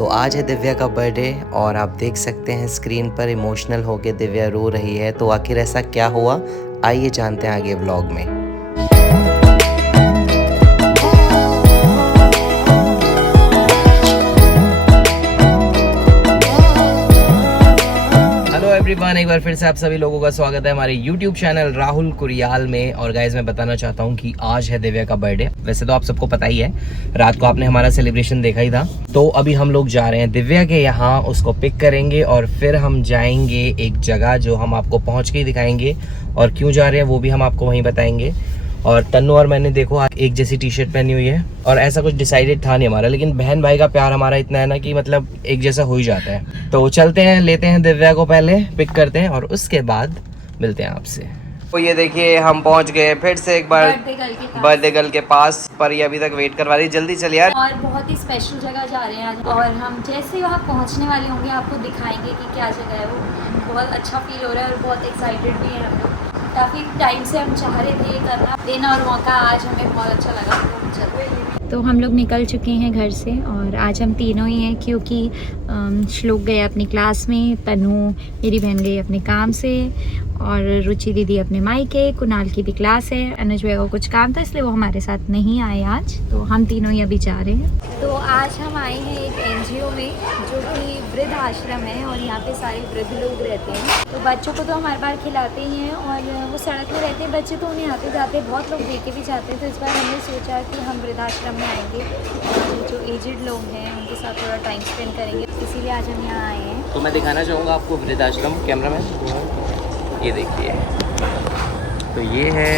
तो आज है दिव्या का बर्थडे और आप देख सकते हैं स्क्रीन पर इमोशनल होके दिव्या रो रही है। तो आखिर ऐसा क्या हुआ, आइए जानते हैं आगे व्लॉग में। एवरीवन, एक बार फिर से आप सभी लोगों का स्वागत है हमारे YouTube चैनल राहुल कुरियाल में। और गाइज मैं बताना चाहता हूँ कि आज है दिव्या का बर्थडे। वैसे तो आप सबको पता ही है, रात को आपने हमारा सेलिब्रेशन देखा ही था। तो अभी हम लोग जा रहे हैं दिव्या के यहाँ, उसको पिक करेंगे और फिर हम जाएंगे एक जगह जो हम आपको पहुँच के ही दिखाएंगे। और क्यों जा रहे हैं वो भी हम आपको वहीं बताएंगे। और तन्नू और मैंने देखो एक जैसी टी शर्ट पहनी हुई है और ऐसा कुछ डिसाइडेड था नहीं हमारा, लेकिन बहन भाई का प्यार हमारा इतना है ना कि मतलब एक जैसा हो ही जाता है। तो चलते हैं, लेते हैं दिव्या को, पहले पिक करते हैं और उसके बाद मिलते हैं आपसे। तो ये देखिए हम पहुंच गए फिर से एक बार बर्थडे गर्ल के पास, पर ये अभी तक वेट करवा रही। जल्दी चल यार। और बहुत ही स्पेशल जगह जा रहे हैं आज, और हम जैसे ही वहाँ पहुँचने वाले होंगे आपको दिखाएंगे कि क्या जगह है वो। बहुत अच्छा फील हो रहा है और बहुत एक्साइटेड भी है हम लोग। काफ़ी टाइम से हम चाह रहे थे ये करना, देना और मौका आज हमें बहुत अच्छा लगा। तो हम लोग निकल चुके हैं घर से और आज हम तीनों ही हैं, क्योंकि श्लोक गए अपनी क्लास में, तनु मेरी बहन गई अपने काम से, और रुचि दीदी अपने मायके, कुणाल की भी क्लास है, अनुज भैया को कुछ काम था इसलिए वो हमारे साथ नहीं आए आज। तो हम तीनों ही अभी जा रहे हैं। तो आज हम आए हैं एक NGO में जो कि वृद्ध आश्रम है, और यहाँ पे सारे वृद्ध लोग रहते हैं। तो बच्चों को तो हम हर बार खिलाते ही हैं, और वो सड़क में रहते हैं बच्चे, तो उन्हें आते जाते बहुत लोग देखे भी जाते हैं। तो इस बार हमने सोचा कि हम वृद्धाश्रम में आएंगे और जो एजड लोग हैं उनके साथ थोड़ा टाइम स्पेंड करेंगे, इसीलिए आज हम यहाँ आए हैं। तो मैं दिखाना चाहूँगा आपको वृद्धाश्रम, कैमरामैन ये देखिए। तो ये है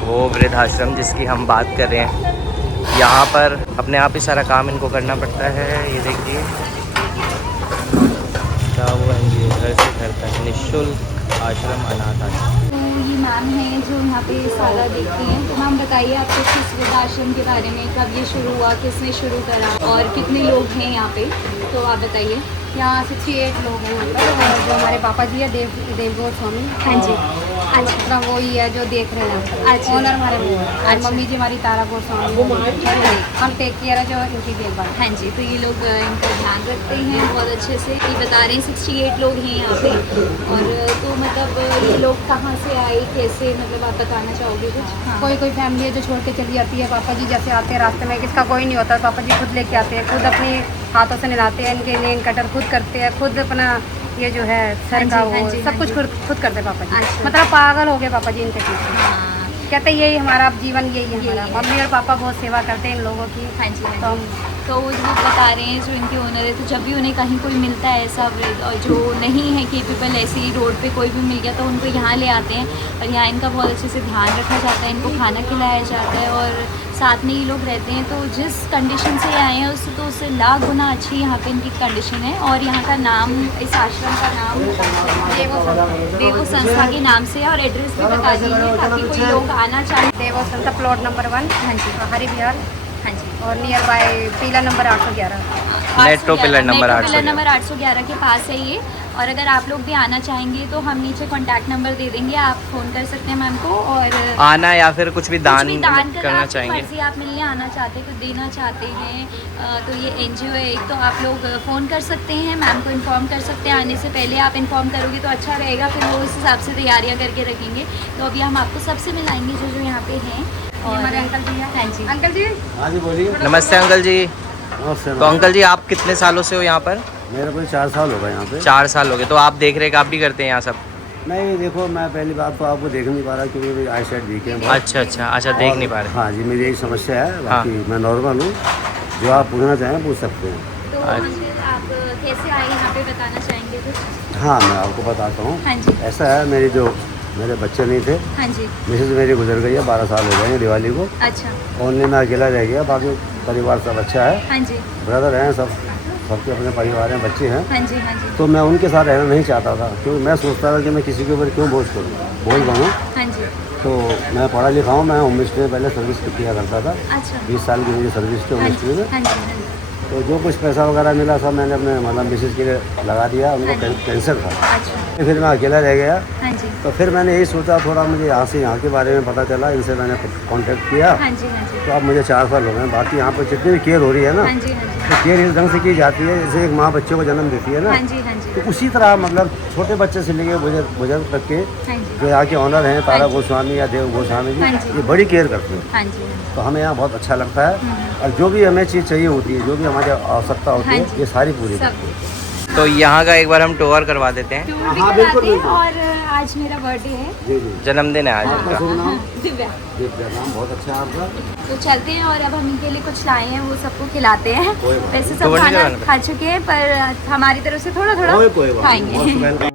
वो वृद्धाश्रम जिसकी हम बात कर रहे हैं। यहाँ पर अपने आप ही सारा काम इनको करना पड़ता है। ये देखिए क्या वो है, घर से घर तक निःशुल्क आश्रम, अनाथ आश्रम। तो ये मैम है जो यहाँ पे सारा देखती हैं। तो मैम बताइए आपको किस वृद्धाश्रम के बारे में, कब ये शुरू हुआ, किसने शुरू करा और कितने लोग हैं यहाँ पे, तो आप बताइए। यहाँ 68 लोग हैं यहाँ पर, और जो हमारे पापा जी है देव गोस्वामी। हाँ जी, अच्छा, मतलब वही है जो देख रहे हैं। अच्छा, ऑनर हमारे वो है। अच्छा। मम्मी जी हमारी तारा गोस्वामी, हम टेक केयर है जो इनकी देखभाल। हाँ जी। तो ये लोग इनका ध्यान रखते हैं बहुत अच्छे से। ये बता रहे हैं 68 लोग हैं यहाँ पे। और तो मतलब ये लोग कहाँ से आए, कैसे, मतलब आप बताना चाहोगे कुछ? हाँ। कोई फैमिली है जो छोड़ के चली जाती है, पापा जी जैसे आते हैं रास्ते में, किसका कोई नहीं होता, पापा जी खुद लेके आते हैं, खुद अपने हाथों से नहलाते हैं, इनके नेल कटर खुद करते हैं, खुद अपना ये जो है सर का वो सब कुछ खुद करते हैं पापा जी। अच्छा। मतलब पागल हो गए पापा जी इनके पीछे। कहते हैं यही हमारा जीवन, यही है हमारा। मम्मी और पापा बहुत सेवा करते हैं इन लोगों की। हाँ जी। तो तो वो लोग बता रहे हैं जो इनके ओनर है, तो जब भी उन्हें कहीं कोई मिलता है ऐसा वृद्ध और जो नहीं है केपेबल, ऐसे ही रोड पे कोई भी मिल गया तो उनको यहाँ ले आते हैं, और यहाँ इनका बहुत अच्छे से ध्यान रखा जाता है, इनको खाना खिलाया जाता है, और साथ में ही लोग रहते हैं। तो जिस कंडीशन से आए हैं उससे तो उससे लाख गुना अच्छी यहाँ पे इनकी कंडीशन है। और यहाँ का नाम, इस आश्रम का नाम देवो संस्था के नाम से है। और एड्रेस भी बता दीजिए ताकि कोई लोग आना चाहे। देवो संस्था प्लॉट नंबर 1, हाँ जी, हरी विहार, हाँ जी, और near by pillar number 811, metro pillar number 811 के पास है ये। और अगर आप लोग भी आना चाहेंगे तो हम नीचे कांटेक्ट नंबर दे देंगे, आप फ़ोन कर सकते हैं मैम को। और आना या फिर कुछ भी दान करना चाहेंगे, मर्जी आप मिलने आना चाहते हैं, कुछ देना चाहते हैं, तो ये NGO है एक, तो आप लोग फ़ोन कर सकते हैं, मैम को इन्फॉर्म कर सकते हैं। आने से पहले आप इन्फॉर्म करोगे तो अच्छा रहेगा, फिर वो उस हिसाब से तैयारियाँ करके रखेंगे। तो अभी हम आपको सबसे मिलाएंगे जो यहाँ पे हैं। और हमारे अंकल जी हैं। हाँ जी, अंकल जी। हाँ जी बोलिए। नमस्ते अंकल जी। नमस्ते। तो अंकल जी आप कितने सालों से हो यहाँ पर? मेरे को 4 साल हो गए यहाँ पे। 4 साल हो गए। तो आप देख रेख आप भी करते हैं यहाँ सब? नहीं देखो, मैं पहली बात तो आपको देख नहीं पा रहा क्योंकि मेरी आई साइड वीक है बहुत। अच्छा देख नहीं पा रहे। हाँ जी, मेरी यही समस्या है, बाकी मैं नॉर्मल हूँ। जो आप पूछना चाहें पूछ सकते हैं। तो अंकल आप कैसे आए यहाँ पे, बताना चाहेंगे कुछ? हाँ मैं आपको बताता हूँ। हाँ जी। ऐसा है, मेरे बच्चे नहीं थे। हाँ जी। मिसेज मेरी गुजर गई है, 12 साल हो गए हैं दिवाली को। अच्छा। ओनली मैं अकेला रह गया, बाकी परिवार सब अच्छा है। हाँ जी। ब्रदर हैं, सबके अपने परिवार हैं, बच्चे हैं। हाँ जी, हाँ जी। तो मैं उनके साथ रहना नहीं चाहता था, क्योंकि मैं सोचता था कि मैं किसी के ऊपर क्यों बोझ बनूँ। हाँ जी। तो मैं पढ़ा लिखा हूँ, मैं होम मिनिस्ट्री में पहले सर्विस किया करता था। अच्छा। 20 साल की मेरी सर्विस थी होम मिनिस्ट्री में। हाँ जी, हाँ जी। तो जो कुछ पैसा वगैरह मिला सब मैंने अपने मतलब मिसेज के लिए लगा दिया, उनको कैंसर था। अच्छा। फिर मैं अकेला रह गया। हाँ जी। तो फिर मैंने यही सोचा, थोड़ा मुझे यहाँ के बारे में पता चला, इनसे मैंने कांटेक्ट किया। हाँ जी, हाँ जी। तो अब मुझे 4 साल हो गए। बाकी यहाँ पर जितनी भी केयर हो रही है ना, हाँ जी, हाँ जी। तो केयर इस ढंग से की जाती है जैसे एक माँ बच्चों को जन्म देती है ना, हाँ जी हाँ जी तो उसी तरह मतलब छोटे बच्चे से लेके बुजुर्ग तक के हाँ जी जो यहाँ के ऑनर हैं तारा हाँ जी। गोस्वामी या देव गोस्वामी हाँ जी, जी। ये बड़ी केयर करते हैं। हाँ जी तो हमें यहाँ बहुत अच्छा लगता है और जो भी हमें चीज़ चाहिए होती है, जो भी हमारी आवश्यकता होती हाँ है, जी। ये सारी पूरी सब करते हैं। तो यहाँ का एक बार हम टूर करवा देते हैं। टूर भी हाँ, कराते बिल्कुल, हैं बिल्कुल। और आज मेरा बर्थडे है जी जी। जन्मदिन है आज आपका उनका। शुभ नाम? दिव्या। दिव्या नाम बहुत अच्छा है आपका। तो चलते हैं और अब हम इनके लिए कुछ लाए हैं वो सबको खिलाते हैं। कोई बात वैसे तो सब वो नहीं खाना कराना खा चुके हैं पर हमारी तरफ से थोड़ा थोड़ा कोई बात नहीं, खाएंगे। most welcome।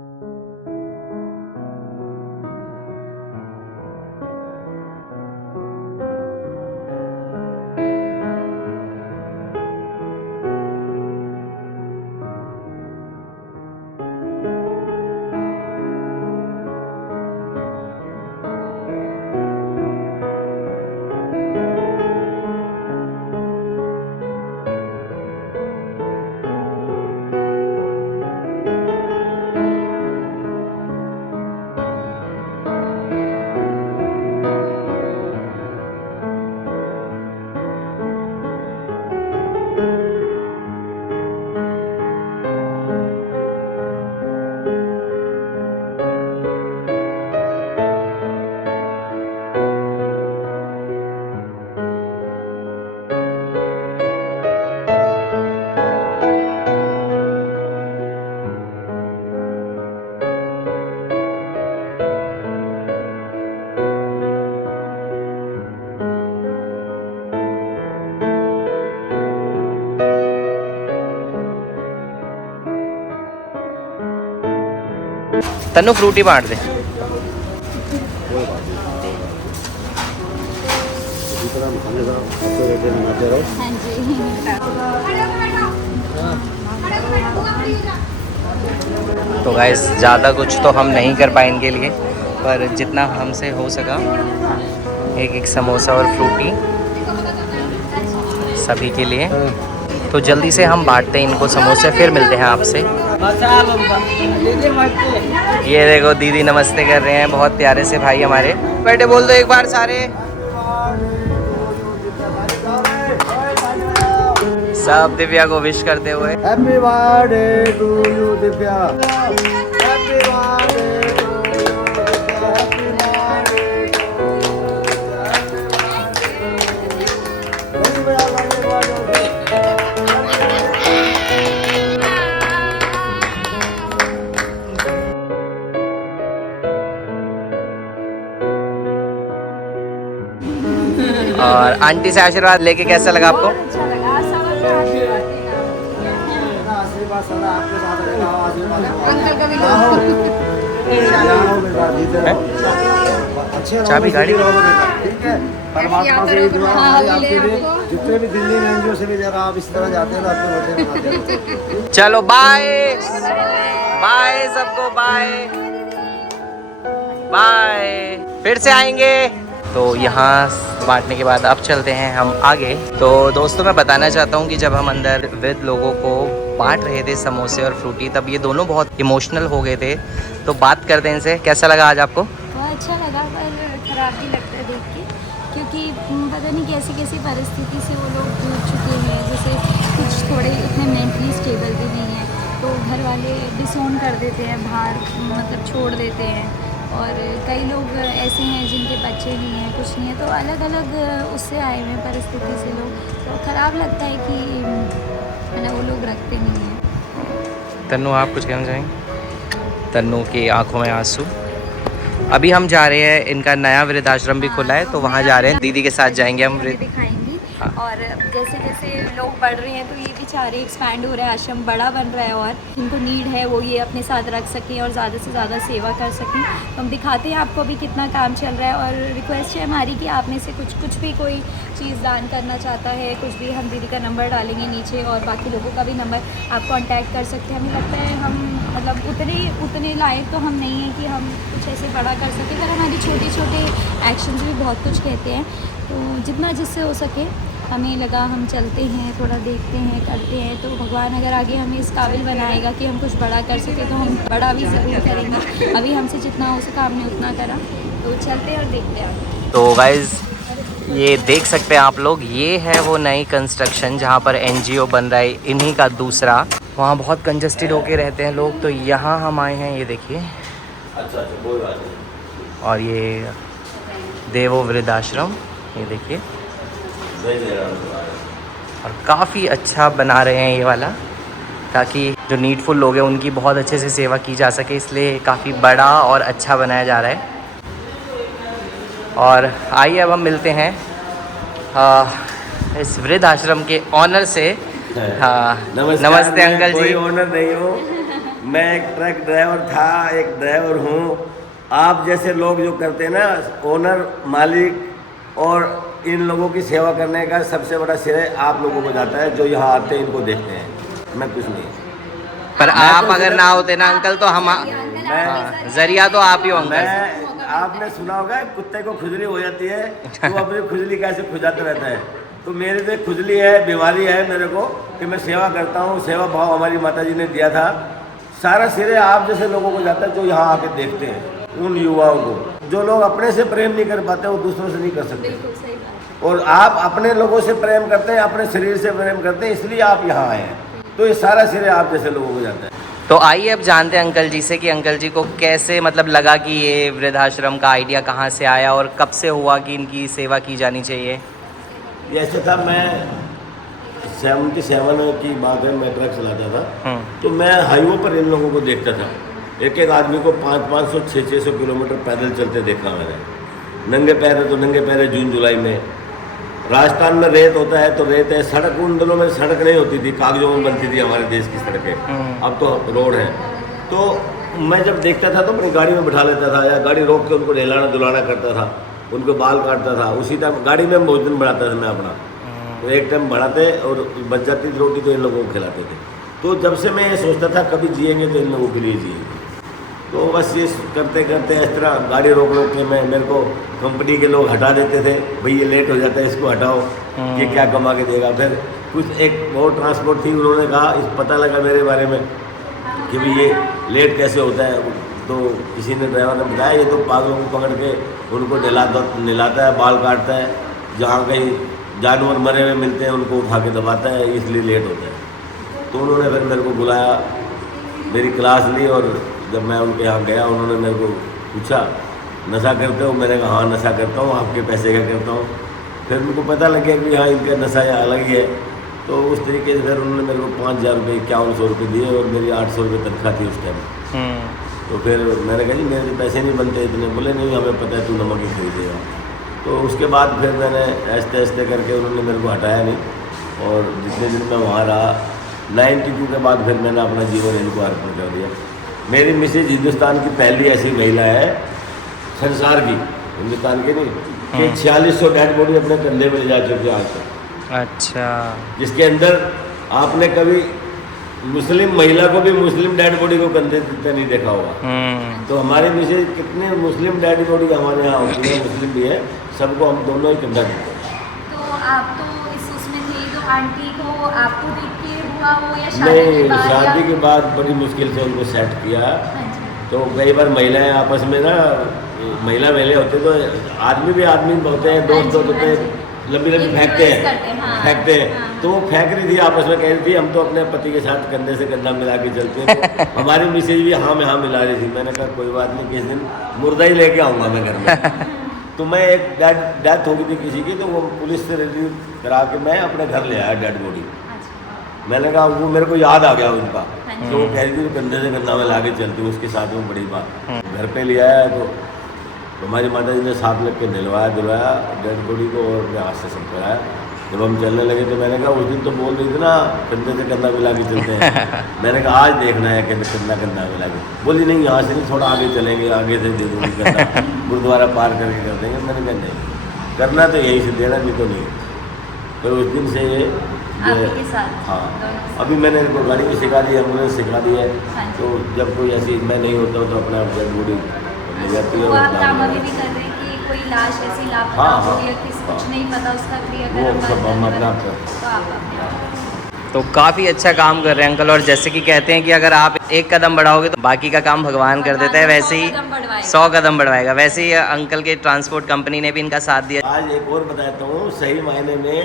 तन्नू फ्रूटी बांट दे। इसी तरह हमेशा अच्छे रहते मनाते रहो। हाँ जी तो गाइस ज़्यादा कुछ तो हम नहीं कर पाए इनके लिए, पर जितना हमसे हो सका एक एक समोसा और फ्रूटी सभी के लिए। तो जल्दी से हम बांटते हैं इनको समोसे, फिर मिलते हैं आपसे। ये देखो दीदी नमस्ते कर रहे हैं, बहुत प्यारे से भाई हमारे। बेटे बोल दो एक बार सारे, सब दिव्या को विश करते हुए। Happy birthday to you Divya. Happy birthday to you Divya. Happy birthday to और आंटी से आशीर्वाद लेके कैसा लगा आपको? अच्छा लगा, सबका आशीर्वाद देना। आशीर्वाद सदा आपके साथ रहेगा। आशीर्वाद अंकल का भी लो। अच्छे चाबी गाड़ी में। ठीक है। परमात्मा से ही दुआ हाँ, है आपके मिले लिए। आपको। जितने भी दिल्ली में एनजीओ से भी जरा आप इस तरह जाते हैं ना, अपने बर्थडे मनाते हैं। चलो बाय बाय सबको, बाय बाय, फिर से आएंगे। तो यहाँ बांटने के बाद अब चलते हैं हम आगे। तो दोस्तों मैं बताना चाहता हूँ कि जब हम अंदर विद लोगों को बांट रहे थे समोसे और फ्रूटी, तब ये दोनों बहुत इमोशनल हो गए थे। तो बात करते हैं इनसे, कैसा लगा आज आपको? बहुत अच्छा लगा पर ख़राब भी लगता है देख के, क्योंकि पता नहीं कैसी कैसी परिस्थिति से वो लोग जूझ चुके हैं। जैसे कुछ थोड़े इतने मेंटली स्टेबल भी नहीं है, तो घर वाले डिसोन कर देते हैं, बाहर मतलब छोड़ देते हैं। और कई लोग ऐसे हैं जिनके बच्चे नहीं हैं, कुछ नहीं है, तो अलग अलग उससे आए हुए हैं परिस्थिति से लोग। तो ख़राब लगता है कि मतलब वो लोग रखते नहीं हैं। तन्नू आप कुछ कहना चाहेंगे? तन्नू की आंखों में आंसू। अभी हम जा रहे हैं, इनका नया वृद्धाश्रम भी खुला है, तो वहाँ जा रहे हैं, दीदी के साथ जाएंगे हम। दिखाएंगी। हाँ। और जैसे जैसे लोग बढ़ रहे हैं तो ये भी चाह रहे एक्सपैंड हो रहा है, आश्रम बड़ा बन रहा है और जिनको नीड है वो ये अपने साथ रख सकें और ज़्यादा से ज़्यादा सेवा कर सकें। तो हम दिखाते हैं आपको अभी कितना काम चल रहा है। और रिक्वेस्ट है हमारी कि आप में से कुछ भी कोई चीज़ दान करना चाहता है, कुछ भी, हम दीदी का नंबर डालेंगे नीचे और बाकी लोगों का भी नंबर आप कांटेक्ट कर सकते हैं। हमें लगता है हम मतलब उतने लायक तो हम नहीं हैं कि हम कुछ ऐसे बड़ा कर सकें, पर हमारे छोटे छोटे एक्शंस भी बहुत कुछ कहते हैं। तो जितना जिससे हो सके हमें लगा हम चलते हैं, थोड़ा देखते हैं, करते हैं। तो भगवान अगर आगे हमें इस काबिल बनाएगा कि हम कुछ बड़ा कर सकें तो हम बड़ा भी ज़रूर करेंगे। अभी हमसे जितना हो सका हमने उतना करा, तो चलते हैं और देखते हैं। तो गाइज ये देख सकते हैं आप लोग, ये है वो नई कंस्ट्रक्शन जहाँ पर एनजीओ बन रहा है, इन्हीं का दूसरा। वहाँ बहुत कंजस्टेड होके रहते हैं लोग, तो यहाँ हम आए हैं, ये देखिए। अच्छा कोई बात नहीं। और ये देवो वृद्धाश्रम, ये देखिए। और काफ़ी अच्छा बना रहे हैं ये वाला, ताकि जो नीडफुल लोग हैं उनकी बहुत अच्छे से सेवा की जा सके, इसलिए काफ़ी बड़ा और अच्छा बनाया जा रहा है। और आइए अब हम मिलते हैं इस वृद्ध आश्रम के ऑनर से। हाँ, नमस्ते अंकल जी। कोई ऑनर नहीं हूँ, मैं एक ट्रक ड्राइवर था, एक ड्राइवर हूँ। आप जैसे लोग जो करते हैं ना, ओनर, मालिक और इन लोगों की सेवा करने का सबसे बड़ा श्रेय आप लोगों को जाता है, जो यहाँ आते हैं इनको देखते हैं। मैं कुछ नहीं, पर आप अगर ना होते ना अंकल तो हम जरिया तो आप ही हो अंकल। आपने सुना होगा कुत्ते को खुजली हो जाती है तो अपनी खुजली कैसे खुजाते रहता है, तो मेरे से खुजली है, बीमारी है मेरे को, कि मैं सेवा करता हूँ। सेवा भाव हमारी माता जी ने दिया था। सारा श्रेय आप जैसे लोगों को जाता है जो यहाँ आके देखते हैं, उन युवाओं को। जो लोग अपने से प्रेम नहीं कर पाते वो दूसरों से नहीं कर सकते, और आप अपने लोगों से प्रेम करते हैं, अपने शरीर से प्रेम करते हैं, इसलिए आप यहाँ आए हैं। तो ये सारा श्रेय आप जैसे लोगों को जाता है। तो आइए अब जानते हैं अंकल जी से कि अंकल जी को कैसे मतलब लगा कि ये वृद्धाश्रम का आइडिया कहाँ से आया और कब से हुआ कि इनकी सेवा की जानी चाहिए। ऐसे था, मैं 77 की बात है, मैं ट्रक चलाता था, तो मैं हाईवे पर इन लोगों को देखता था। एक एक आदमी को 500-500, 600 किलोमीटर पैदल चलते देखा मैंने। नंगे पैर तो नंगे पैर जून जुलाई में। राजस्थान में रेत होता है तो रेत है, सड़क उन दिनों में सड़क नहीं होती थी, कागजों में बनती थी हमारे देश की सड़कें, अब तो रोड है। तो मैं जब देखता था तो अपनी गाड़ी में बिठा लेता था, या गाड़ी रोक के उनको नहलाना धुलाना करता था, उनको बाल काटता था। उसी टाइम गाड़ी में भोजन बढ़ाता था मैं अपना, तो एक टाइम बढ़ाते और बच जाती थी रोटी तो इन लोगों को खिलाते थे। तो जब से मैं ये सोचता था कभी जिएंगे तो इन लोगों के लिए जिएंगे। तो बस ये करते करते इस तरह गाड़ी रोक रोक के मेरे को कंपनी के लोग हटा देते थे, भाई ये लेट हो जाता है, इसको हटाओ, ये क्या कमा के देगा। फिर कुछ एक और ट्रांसपोर्ट थी, उन्होंने कहा, इस पता लगा मेरे बारे में कि भाई ये लेट कैसे होता है, तो किसी ने ड्राइवर ने बताया ये तो पागलों को पकड़ के उनको नहलाता है, बाल काटता है, जहाँ कहीं जानवर मरे हुए मिलते हैं उनको उठा के दबाता है, इसलिए लेट होता है। तो उन्होंने फिर मेरे को बुलाया, मेरी क्लास ली, और जब मैं उनके यहाँ गया उन्होंने मेरे को पूछा नशा करते हो? मैंने कहा हाँ नशा करता हूँ, आपके पैसे का करता हूँ। फिर उनको पता लग गया कि हाँ इनका नशा या अलग ही है। तो उस तरीके से फिर उन्होंने मेरे को 5000 रुपये 5100 रुपये दिए, और मेरी 800 रुपये तनख्वाह थी उस टाइम। तो फिर मैंने कहा जी मेरे पैसे नहीं बनते इतने। बोले नहीं हमें पता है तू नमक ही खरीदेगा। तो उसके बाद फिर मैंने ऐसे ऐसे करके उन्होंने मेरे को हटाया नहीं, और जितने दिन मैं वहाँ रहा 92 के बाद फिर मैंने अपना जीवन इनको अर्पण कर दिया। मेरी मिसेज हिंदुस्तान की पहली ऐसी महिला है संसार की, हिंदुस्तान की नहीं, कि 4600 डेड बॉडी अपने कंधे में ले जा चुके आज तक। अच्छा, जिसके अंदर आपने कभी मुस्लिम महिला को भी मुस्लिम डेड बॉडी को कंधे देते नहीं देखा होगा। तो हमारे मिसेज कितने मुस्लिम डेड बॉडी हमारे यहाँ होती है, मुस्लिम भी है, सबको हम दोनों ही कंधा देते हैं। तो आप तो इस उसमें थे, तो आंटी को आपको देख के हुआ वो या नहीं, शादी के बाद बड़ी मुश्किल से उनको सेट किया। तो कई बार महिलाएं आपस में ना, महिला होते तो आदमी भी आदमी होते हैं, दोस्त होते हैं, लंबी लंबी फेंकते हैं। तो वो फेंक रही थी आपस में, कह रही थी हम तो अपने पति के साथ कंधे से कंधा मिला के चलते हैं। तो हमारी मिसेज भी हाँ में हाँ मिला रही थी। मैंने कहा कोई बात नहीं, किस दिन मुर्दा ही लेके आऊँगा मैं घर में। तो मैं एक डेथ हो गई थी किसी की, तो वो पुलिस से रिलीव करा के मैं अपने घर ले आया डेड बॉडी। मैंने कहा वो मेरे को याद आ गया उनका, तो वो कह रही थी कंधे से कंधा में ला के चलती हूँ, उसके साथ में बड़ी बात। घर पे ले आया तो हमारी माता जी ने साथ लग के दिलवाया डेड बॉडी को, और अपने हाथ से संभाला। जब हम चलने लगे तो मैंने कहा उस दिन तो बोल रही थी ना कंधे से कंधा मिला के चलते हैं। मैंने कहा आज देखना है कंधा मिला के। बोली नहीं यहाँ से नहीं, थोड़ा आगे चलेंगे, आगे से दे दूँगी कंधा, गुरुद्वारा पार करके कर देंगे। मैंने कहा नहीं, करना तो यही से देना, नहीं तो नहीं। तो उस दिन से ये आपके साथ हाँ, अभी मैंने इनको गाड़ी भी सिखा दी है, एम्बुलेंस सिखा दी है। तो जब कोई ऐसी मैं नहीं होता तो अपना डेड बॉडी ले जाती है। वो आप काम अभी भी कर रहे हैं कि कोई लाश ऐसी लापता हो या किसी कुछ नहीं पता उसका क्रियाक्रम, वो सब हम अपना तो आप तो काफ़ी अच्छा काम कर रहे हैं अंकल। और जैसे कि कहते हैं कि अगर आप एक कदम बढ़ाओगे तो बाकी का काम भगवान कर देता है, वैसे ही 100 कदम बढ़वाएगा। वैसे ही अंकल के ट्रांसपोर्ट कंपनी ने भी इनका साथ दिया। आज एक और बताता हूँ, सही मायने में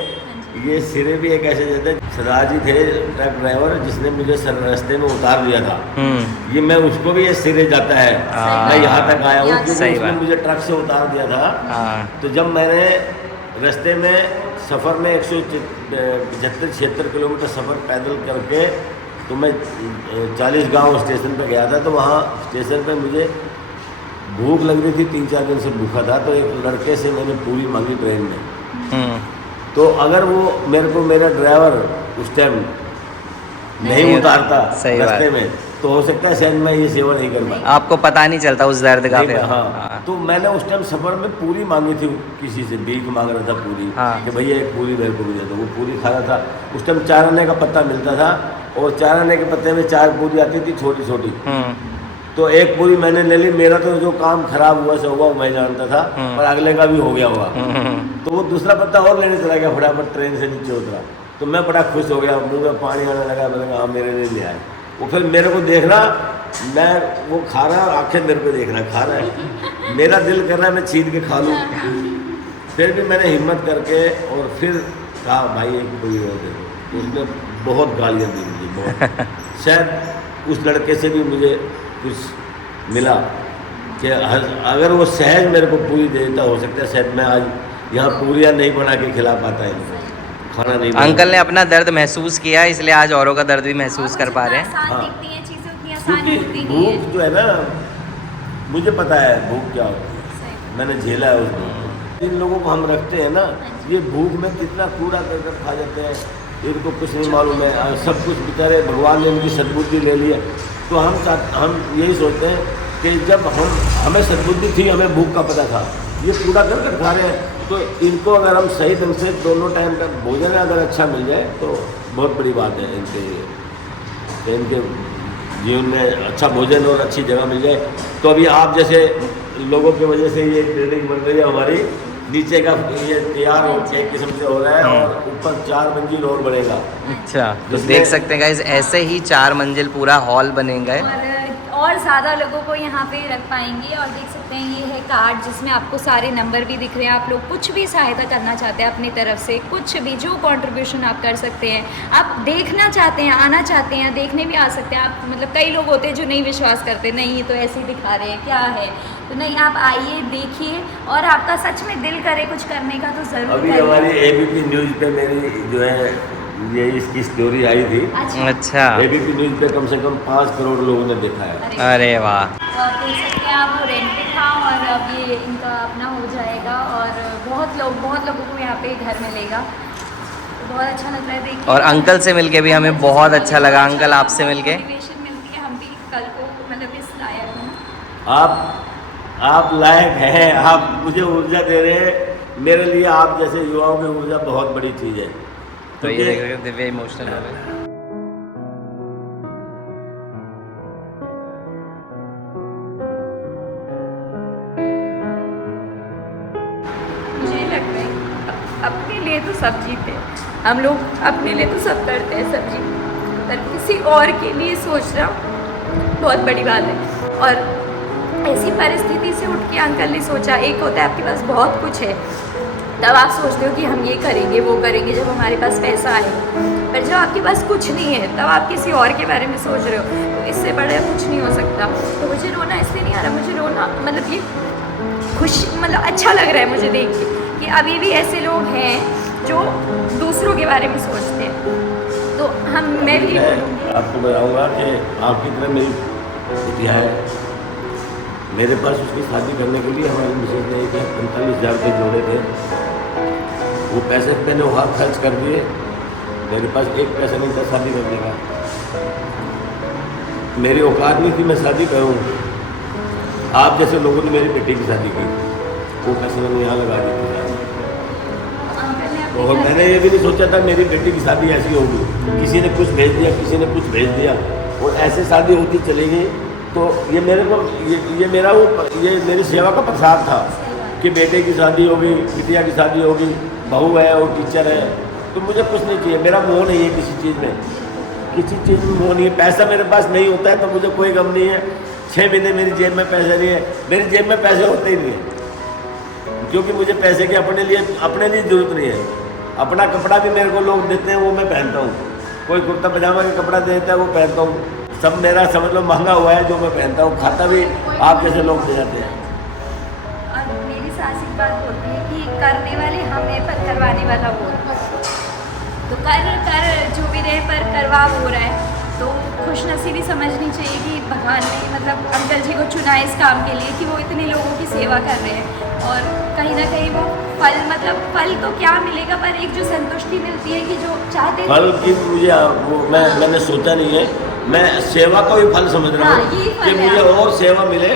ये सिरे भी एक ऐसे जैसे सरदार जी थे ट्रक ड्राइवर, जिसने मुझे सर रास्ते में उतार दिया था। ये मैं उसको भी ये सिरे जाता है, मैं यहाँ तक आया हूँ क्योंकि उसने मुझे ट्रक से उतार दिया था। तो जब मैंने रास्ते में सफ़र में 175-76 किलोमीटर सफ़र पैदल करके तो मैं 40 गांव स्टेशन पर गया था। तो वहाँ स्टेशन पर मुझे भूख लग रही थी, 3-4 दिन से भूखा था। तो एक लड़के से मैंने पूरी मांगी ट्रेन में। तो अगर वो मेरे को मेरा ड्राइवर उस टाइम नहीं उतारता रास्ते में तो हो सकता है शायद मैं ये सेवा नहीं कर पाता, आपको पता नहीं चलता उस दर्द का। हाँ। तो मैंने उस टाइम सफर में पूरी मांगी थी, किसी से भीख मांग रहा था पूरी, कि भैया एक पूरी मेरे को भी दे दो। वो पूरी खा रहा था। उस टाइम 4 आने का पत्ता मिलता था और 4 आने के पत्ते में 4 पूरी आती थी छोटी छोटी। तो एक पूरी मैंने ले ली। मेरा तो जो काम खराब हुआ से हुआ मैं जानता था, पर अगले का भी हो गया होगा। तो वो दूसरा पत्ता और लेने चला गया, फटाफट ट्रेन से नीचे उतरा। तो मैं बड़ा खुश हो गया, मुँह में पानी आने लगा। मैंने कहा हाँ मेरे लिए ले आए। वो फिर मेरे को देखना, मैं वो खा रहा, आंखें मेरे पे देखना, खा रहा है। मेरा दिल कर रहा है मैं छीन के खा लूँ। फिर भी मैंने हिम्मत करके और फिर कहा भाई एक पूरी और दे दो। उसने बहुत गालियाँ दी मुझे, बहुत। शायद उस लड़के से भी मुझे कुछ मिला कि अगर वो सहज मेरे को पूरी देता, हो सकता है शायद मैं आज यहाँ पूरियाँ नहीं बना के खिला पाता इनको, खाना नहीं। अंकल ने अपना दर्द महसूस किया, इसलिए आज औरों का दर्द भी महसूस कर पा रहे हैं। क्योंकि भूख जो है ना, मुझे पता है भूख क्या होती है, मैंने झेला है उसको। इन लोगों को हम रखते हैं ना, ये भूख में कितना कूड़ा करके खा जाते हैं, इनको कुछ नहीं मालूम है। सब कुछ बेचारे भगवान ने उनकी सद्बुद्धि ले ली है। तो हम यही सोचते हैं कि जब हमें सद्बुद्धि थी, हमें भूख का पता था, ये कूड़ा कर खा रहे हैं। तो इनको अगर हम सही ढंग से दोनों टाइम का भोजन अगर अच्छा मिल जाए तो बहुत बड़ी बात है। इनके जीवन में अच्छा भोजन और अच्छी जगह मिल जाए। तो अभी आप जैसे लोगों की वजह से ये बिल्डिंग बन रही है हमारी, नीचे का ये तैयार हो एक किस्म से हो रहा है और ऊपर 4 मंजिल और बनेगा। अच्छा, तो देख सकते हैं गाइस, ऐसे ही 4 मंजिल पूरा हॉल बनेगा और ज़्यादा लोगों को यहाँ पे रख पाएंगे। और देख सकते हैं ये है कार्ड जिसमें आपको सारे नंबर भी दिख रहे हैं। आप लोग कुछ भी सहायता करना चाहते हैं अपनी तरफ से, कुछ भी जो कंट्रीब्यूशन आप कर सकते हैं, आप देखना चाहते हैं, आना चाहते हैं, देखने भी आ सकते हैं आप। मतलब कई लोग होते हैं जो नहीं विश्वास करते, नहीं ये तो ऐसे ही दिखा रहे हैं, क्या है। तो नहीं, आप आइए, देखिए, और आपका सच में दिल करे कुछ करने का तो ज़रूर। अभी हमारी ABP न्यूज़ पे मेरी जो है ये इसकी स्टोरी आई थी। अच्छा, ABP न्यूज़ पे कम से कम 5 करोड़ लोगों ने देखा है। अरे वाह। और देख सकते हैं आप, वो रेंट पे था और अब ये इनका अपना हो जाएगा। और बहुत लोगों को यहाँ पे घर मिलेगा, तो बहुत अच्छा लग रहा है देखिए। और अंकल से मिलके भी हमें बहुत अच्छा लगा। अंकल आपसे मिलके मोटिवेशन मिलती है, हम भी कल को मतलब इस लायक हैं। आप लायक हैं, आप मुझे ऊर्जा दे रहे हैं। मेरे लिए आप जैसे युवाओं की ऊर्जा बहुत बड़ी चीज़ है। तो ये देख रहे हो, दिव्या इमोशनल हो गए। मुझे लगता है अपने लिए तो सब जीते, हम लोग अपने लिए तो सब करते हैं, सब जीते, पर किसी और के लिए सोचना बहुत बड़ी बात है। और ऐसी परिस्थिति से उठ के अंकल ने सोचा, एक होता है आपके पास बहुत कुछ है, तब आप सोचते हो कि हम ये करेंगे वो करेंगे जब हमारे पास पैसा आएगा, पर जब आपके पास कुछ नहीं है तब आप किसी और के बारे में सोच रहे हो, तो इससे बड़ा कुछ नहीं हो सकता। तो मुझे रोना इसलिए नहीं आ रहा, मुझे रोना मतलब ये मतलब अच्छा लग रहा है मुझे देख के कि अभी भी ऐसे लोग हैं जो दूसरों के बारे में सोचते हैं। तो मैं भी आपको बताऊँगा कि आपकी तरह मेरी बिटिया है। मेरे पास उसकी शादी करने के लिए हमारी मिसेज ने 45,000 रुपये जोड़े थे। वो पैसे मैंने वहाँ खर्च कर दिए, मेरे पास एक पैसा नहीं था शादी करने का। मेरी औकात नहीं थी मैं शादी करूँ। आप जैसे लोगों ने मेरी बेटी की शादी की, वो पैसे मैंने यहाँ लगा दी थी। और मैंने ये भी नहीं सोचा था मेरी बेटी की शादी ऐसी होगी, किसी ने कुछ भेज दिया, किसी ने कुछ भेज दिया, और ऐसे शादी होती चली गई। तो ये मेरे को ये मेरी सेवा का प्रसाद था कि बेटे की शादी होगी, बिटिया की शादी होगी, बहू है, वो टीचर है, तो मुझे कुछ नहीं चाहिए, मेरा मोह नहीं है किसी चीज़ में, किसी चीज़ में मोह नहीं है। पैसा मेरे पास नहीं होता है तो मुझे कोई गम नहीं है। 6 महीने मेरी जेब में पैसा नहीं है, मेरी जेब में पैसे होते ही नहीं है, क्योंकि मुझे पैसे की अपने लिए ज़रूरत नहीं है। अपना कपड़ा भी मेरे को लोग देते हैं, वो मैं पहनता हूँ। कोई कुर्ता पजामा का कपड़ा देता है, वो पहनता हूँ। सब मेरा समझ लो महंगा हुआ है जो मैं पहनता हूँ, खाता भी आप जैसे लोग दे जाते हैं। और मेरी सास एक बात बोलती है कि करने वाले हमें पर करवाने वाला वो, तो कर जो भी रहे पर करवा हो रहा है। तो खुशनसीबी समझनी चाहिए कि भगवान ने मतलब अंकल जी को चुना इस काम के लिए कि वो इतने लोगों की सेवा कर रहे हैं, और कहीं ना कहीं वो फल मतलब फल तो क्या मिलेगा, पर एक जो संतुष्टि मिलती है कि जो चाहते हैं फल की मुझे मैंने सोचा नहीं है, मैं सेवा का भी फल समझ रहा हूँ कि मुझे और सेवा मिले,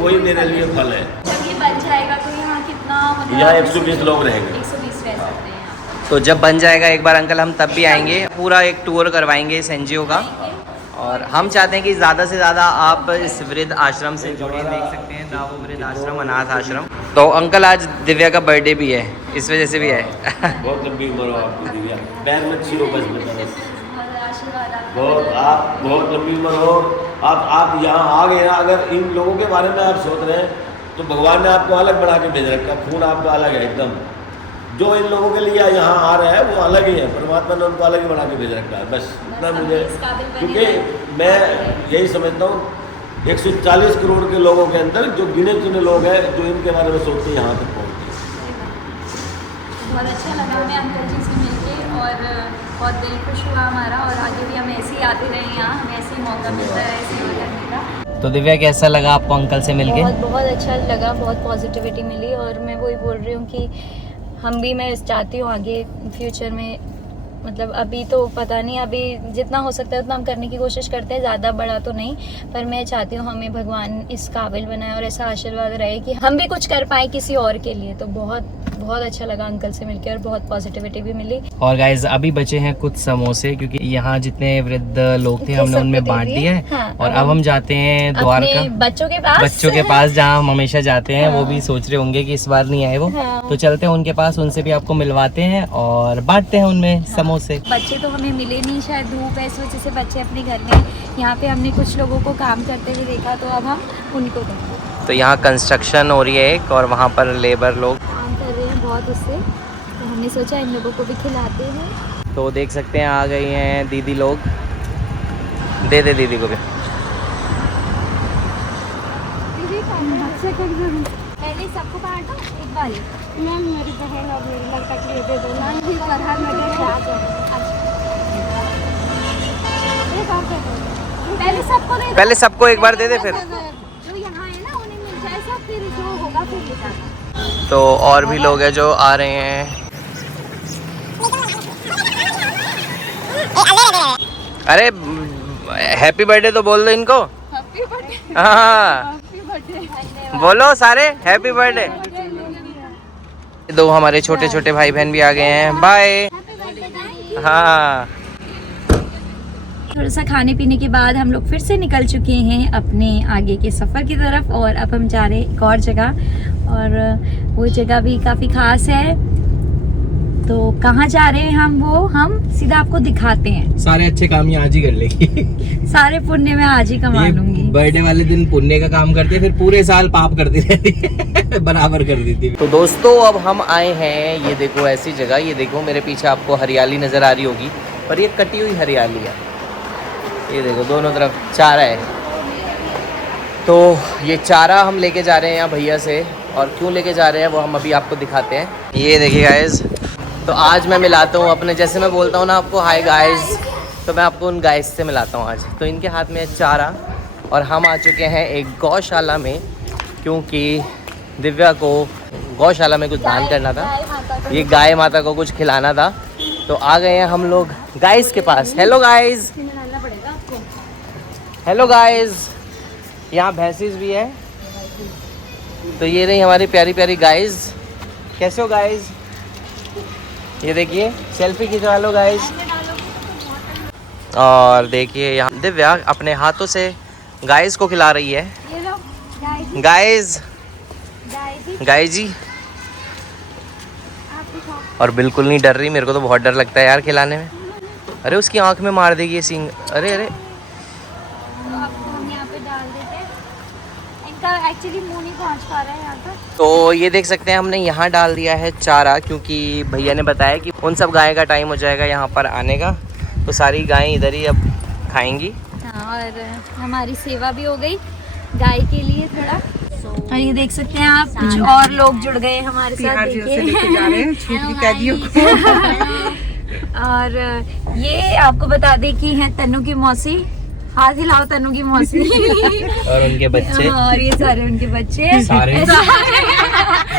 वही मेरे लिए फल है। जब ये बन जाएगा तो यहाँ कितना मतलब यहाँ 120 लोग रहेंगे। 120 रह सकते हैं यहाँ। तो जब बन जाएगा एक बार अंकल हम तब भी आएंगे, पूरा एक टूर करवाएंगे इस एनजीओ का। और हम चाहते हैं कि ज़्यादा से ज़्यादा आप इस वृद्ध आश्रम से जुड़े, देख सकते हैं दावो वृद्ध आश्रम, अनाथ आश्रम। तो अंकल आज दिव्या का बर्थडे भी है, इस वजह से भी है। बहुत लंबी उम्र हो आपकी दिव्या, पैर में छिरो बस में आशीर्वाद आपका। बहुत आप बहुत लंबी उम्र हो। आप यहाँ आ गए, अगर इन लोगों के बारे में आप सोच रहे हैं तो भगवान ने आपको अलग बना के भेज रखा, खून आपका अलग है एकदम। जो इन लोगों के लिए यहाँ आ रहा है वो अलग ही है, परमात्मा ने उनको अलग ही बना के भेज रखा है। बस इतना मुझे, क्योंकि मैं यही समझता हूँ 140 करोड़ के लोगों के अंदर जो गिने चुने लोग हैं जो इनके बारे में सोचते हैं, यहाँ तक पहुँचते हैं। बहुत अच्छा लगा हमें अंकल जी से मिलके, और बहुत दिल खुश हुआ हमारा, और आगे भी हम ऐसे ही आते रहें यहाँ, हमें ऐसे ही मौका मिलता है सेवा करने का। तो दिव्या कैसा लगा आपको अंकल से मिलके? बहुत अच्छा लगा, बहुत पॉजिटिविटी मिली, और मैं वही बोल रही हूँ कि हम भी, मैं चाहती हूँ आगे फ्यूचर में, मतलब अभी तो पता नहीं, अभी जितना हो सकता है उतना हम करने की कोशिश करते हैं, ज़्यादा बड़ा तो नहीं, पर मैं चाहती हूँ हमें भगवान इस काबिल बनाए और ऐसा आशीर्वाद रहे कि हम भी कुछ कर पाए किसी और के लिए। तो बहुत अच्छा लगा अंकल से मिलकर, और बहुत पॉजिटिविटी भी मिली। और गाइज अभी बचे हैं कुछ समोसे, क्योंकि यहाँ जितने वृद्ध लोग थे हमने उनमें बांट दिया है। हाँ, और अब हम जाते हैं द्वारका, बच्चों के पास जहाँ हम हमेशा जाते हैं। वो भी सोच रहे होंगे कि इस बार नहीं आए वो, तो चलते हैं उनके पास, उनसे भी आपको मिलवाते हैं और बांटते हैं उनमें समोसे। बच्चे तो हमें मिले नहीं, शायद धूप है इस वजह से बच्चे अपने घर गए। यहाँ पे हमने कुछ लोगों को काम करते हुए देखा, तो अब हम उनको देंगे। तो यहाँ कंस्ट्रक्शन हो रही है एक, और वहाँ पर लेबर लोग काम कर रहे हैं बहुत उससे, तो हमने सोचा इन लोगों को भी खिलाते हैं। तो देख सकते हैं आ गई हैं दीदी लोग, दे दीदी को भी। पहले सबको बांटो एक बार ही। मैम मेरी बहन और मेरी लड़का के लिए दे दो ना, ही पर हर महीने आ पहले सबको एक बार दे दे, फिर जो यहाँ है ना उन्हें मिल जाए सब, फिर जो होगा फिर लेकर। तो और भी लोग हैं जो आ रहे हैं। अरे हैप्पी बर्थडे तो बोल दो इनको। हाँ बोलो सारे हैप्पी बर्थडे। दो हमारे छोटे छोटे भाई बहन भी आ गए हैं, बाय। हाँ, थोड़ा सा खाने पीने के बाद हम लोग फिर से निकल चुके हैं अपने आगे के सफ़र की तरफ, और अब हम जा रहे हैं एक और जगह, और वो जगह भी काफ़ी ख़ास है। तो कहाँ जा रहे हैं हम सीधा आपको दिखाते हैं। सारे अच्छे काम ये आज ही कर लेगी। सारे पुण्य में आज ही कमा लूंगी। बर्थडे वाले दिन पुण्य का काम करते, फिर पूरे साल पाप करती रहती है। बराबर कर देती। तो दोस्तों अब हम आए हैं, ये देखो ऐसी जगह, ये देखो मेरे पीछे आपको हरियाली नज़र आ रही होगी, पर ये कटी हुई हरियाली है। ये देखो दोनों तरफ चारा है। तो ये चारा हम लेके जा रहे हैं यहाँ भैया से, और क्यों लेके जा रहे हैं वो हम अभी आपको दिखाते हैं। ये देखिए गाइस, तो आज मैं मिलाता हूँ अपने, जैसे मैं बोलता हूँ ना आपको हाय गाइस, तो मैं आपको उन गाइस से मिलाता हूँ आज। तो इनके हाथ में है चारा, और हम आ चुके हैं एक गौशाला में, क्योंकि दिव्या को गौशाला में कुछ दान करना था, ये गाय माता को कुछ खिलाना था। तो आ गए हैं हम लोग गाइस के पास। हेलो गाइस, हेलो गाइस, यहाँ भैंसिस भी है। तो ये रही हमारी प्यारी प्यारी गाइस। कैसे हो गाइस? ये देखिए सेल्फी खिंचवा लो गाइस। और देखिए यहाँ दिव्या अपने हाथों से गाइस को खिला रही है। गाइस, गाइस जी और बिल्कुल नहीं डर रही। मेरे को तो बहुत डर लगता है यार खिलाने में। अरे उसकी आंख में मार देगी ये सींग। अरे अरे तो आपको हम यहाँ पे डाल देते हैं। इनका एक्चुअली मुंह नहीं पहुँच पा रहा है यहाँ पर। तो ये देख सकते हैं हमने यहाँ डाल दिया है चारा, क्योंकि भैया ने बताया कि उन सब गाय का टाइम हो जाएगा यहाँ पर आने का, तो सारी गायें इधर ही अब खाएंगी। हाँ, और हमारी सेवा भी हो गई गाय के लिए थोड़ा। और ये देख सकते हैं आप, कुछ और लोग जुड़ गए हमारे साथ, देखिए। और ये आपको बता दें कि है तन्नू की मौसी। हाथ हिलाओ तन्नू की मौसी। और उनके बच्चे। और ये सारे उनके बच्चे। सारे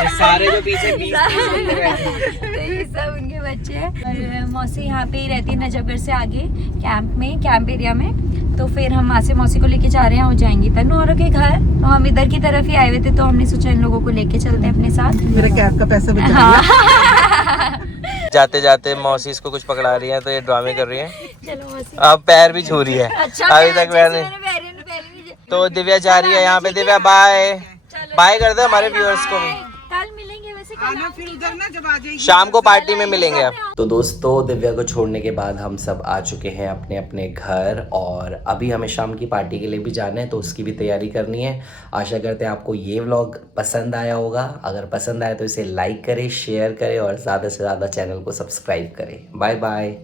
सारे जो पीछे तो ये सब उनके बच्चे हैं। और मौसी यहाँ पे ही रहती है नजफगढ़ से आगे कैंप एरिया में। तो फिर हम वहाँ से मौसी को लेके जा रहे हैं, हो जाएंगी तन्नू और के घर। तो हम इधर की तरफ ही आए हुए थे, तो हमने सोचा इन लोगों को लेके चलते हैं अपने साथ। मेरा कैब का पैसा बचा हाँ। जाते जाते मौसी इसको कुछ पकड़ा रही है, तो ये ड्रामे कर रही है। चलो मौसी। अब पैर भी छू रही है। अच्छा, अभी तक मैंने तो दिव्या जा रही है यहाँ पे। दिव्या बाय बाय कर दो हमारे व्यूअर्स को भी। कल मिलेंगे वैसे। आना फिर उधर ना, जब आ जाएगी शाम को पार्टी में मिलेंगे अब। तो दोस्तों दिव्या को छोड़ने के बाद हम सब आ चुके हैं अपने अपने घर, और अभी हमें शाम की पार्टी के लिए भी जाना है, तो उसकी भी तैयारी करनी है। आशा करते हैं आपको ये व्लॉग पसंद आया होगा। अगर पसंद आया तो इसे लाइक करें, शेयर करें और ज़्यादा से ज़्यादा चैनल को सब्सक्राइब करें। Bye bye.